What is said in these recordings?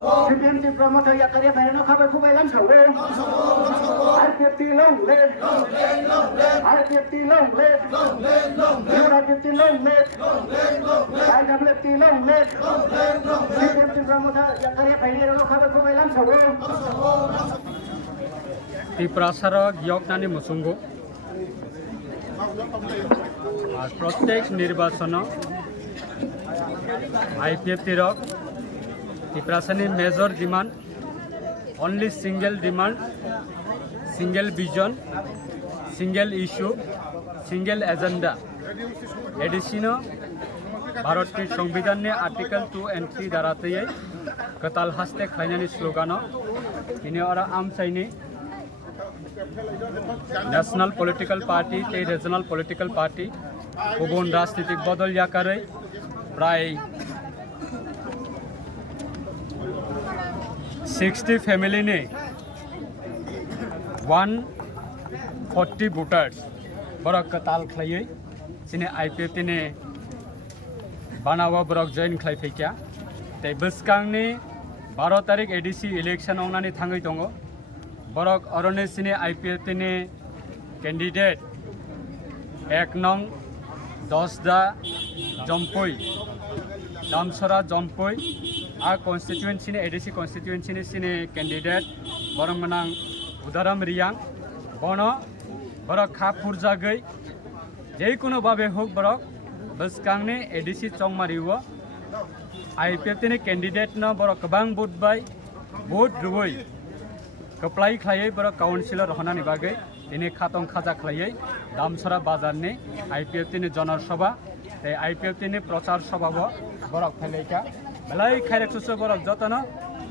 CPMT promoter ya karya bayar no kabar kubai lam sawo. RPFT long late. RPFT long late. URPFT long late. IWFT long late. CPMT promoter ya karya bayar no kabar kubai lam sawo. Tiprasara Gyoknani Musungo প্রত্যেক নির্বাচন IPFT rock Tiprasani major demand only single demand single vision single issue single agenda एडिशनो भारत की संविधान ने article 2 and 3 दाराते कताल हस्ते खाइनानी स्लोगानो इन्हें और आम चाहिए नेशनल पॉलिटिकल पार्टी ते रीजनल पॉलिटिकल पार्टी गुबुन राजनीतिक बदल याकारै प्राय 60 फैमिली ने 140 वोटर्स बरक कताल खाइए जिन्हें IPFT ने बनावा बरक जॉइन खाइ फैकिया ते बसकांगनी 12 तारीख ADC इलेक्शन आउनानै थाङै दङ बरक अरने सिने IPFT ने कैंडिडेट 1 नং 10 दा जम्पई दामसरा जम्पई आ कन्स्टिट्युएंसी ने ADC कन्स्टिट्युएंसी ने सिने कैंडिडेट बरमनां उदाराम रियांग बनो बरक खापुर जागै जेकुनो बाबे हुक बरक बसकांगने ADC चौमारिवो IPFT ने कैंडिडेट न बरक गोबां भोट बाय भोट रुबै कप्लाई खाइए बरक काउंसिलर होनानि बागै दिनै खातं खाजा खाइए दामसरा बाजार ने IPFT ने जनसभा ते IPFT ने प्रचार सभा बरक फैलाइका बेलाय खाइरेक्सो बरक जतन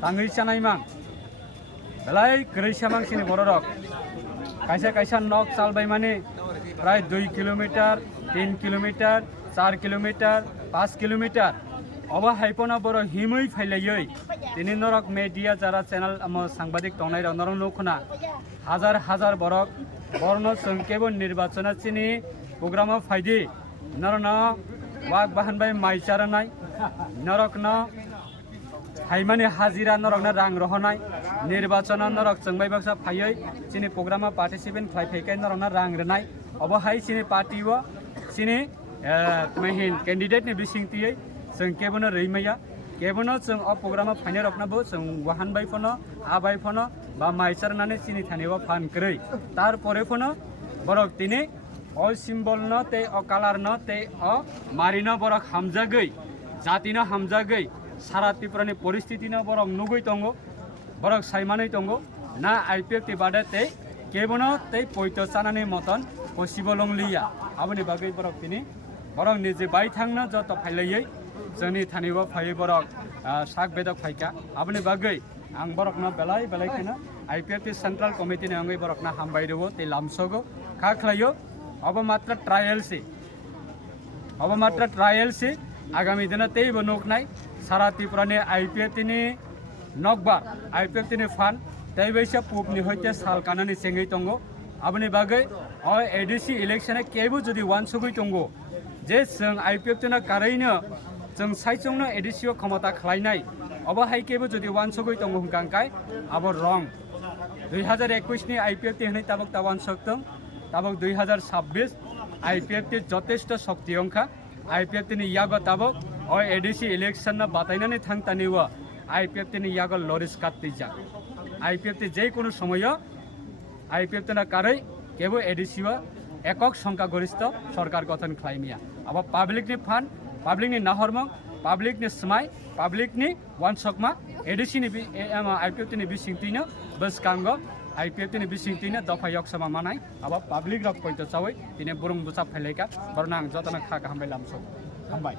ताङै चानाय मां बेलाय ग्रैसा मांसिनि बरक कायसा कायसा नक चालबाय माने प्राय 2 किलोमीटर 3 किलोमीटर 4 किलोमीटर 5 किलोमीटर अब हाइपना बरक हिमै फैलायै दिनै नरक मीडिया जरा चैनल सांबादिक तंनाय नरक नखना हाजार हाजार बरक बर्न संकेब निर्वाचन चिनी प्रोग्राम फाइदि नरन वाक बाहानबाय माइचारनाय नरक न हाइमानि हाजिरा नरक न रां रहनाय निर्वाचन नरक चंबाय बाक्सा फायै चिनी प्रोग्राम पार्टिसिपेट खाइफैकाय नरक न रां रनाय अब हाइ चिनी पार्टी व चिनी महिन कैंडिडेट नि बिसिंतियै जों केबनो रैमैया केबनो जों अ प्रोग्राम फाइनाल रखनाबो जों वाहान बाय फनो आबाय फनो बा माइचारनानै चिनी थानेवा फान करै तार परे फनो बरक तिनी अ सिम्बल न ते अ कलर न ते अ मारिन बरक हामजागै जाति न हामजागै सारा त्रिपुरानि परिस्थिति न बरक नुगै तंगो बरक साइमानै तंगो ना IPFT बादे ते केबनो ते पयतो चानानै मतन पसिबल लिया आबनि बागै बरक तिनी बरक निजे बाय थांनो जत फाइलायै जोंनि थानिबो फाइ बरक साक बेदक फाइका आबनि बागै आं बरकना बेलाय बेलायखनो IPFT सेंट्रल कमिटी ने आंगै बरकना हामबायदो ते लामसगो खा खलायो अब मात्र ट्रायल से आगामी दिन तेबो नोकनाय सारा त्रिपुरानि IPFT नि नकबार IPFT नि फान तैबैसा पुपनि होइते साल कानानि सेंगै तंगो आबनि बागै अ ADC इलेक्शन केबो जदि वानसगै तंगो जे जों IPFT ना काరైनो जों साइचंनो ADC क्षमता खालायनाय अब हाइकेबो जदि वानसगै तंगो हुंकांकाय अब रंग 2021 नि IPFT हनै ताबक तावान सकतों ताबक 2026 IPFT जथेष्ट शक्ति अंखा IPFT नि यागो ताबक अ ADC इलेक्शन ना बातायनानै थांतानिव IPFT नि यागो लरिस काट्टिजा IPFT जे कोनो समय IPFT ना कारै केबो ADC व एকক संख्यागरिष्ठ सरकार गठन खालायमिया अब पब्लिक नि फान पब्लिक नि नाहरमं पब्लिक नि समाय पब्लिक नि वानसकमा ADC नि IPFT नि बिसिंतिनो बसकांगो IPFT नि बिसिंतिनो दफा यक्समा मानाय अब पब्लिक रक पयतो चावै दिने बुरुं बुसा फैलायका बरनां जतना खा हामबाय लामसो हामबाय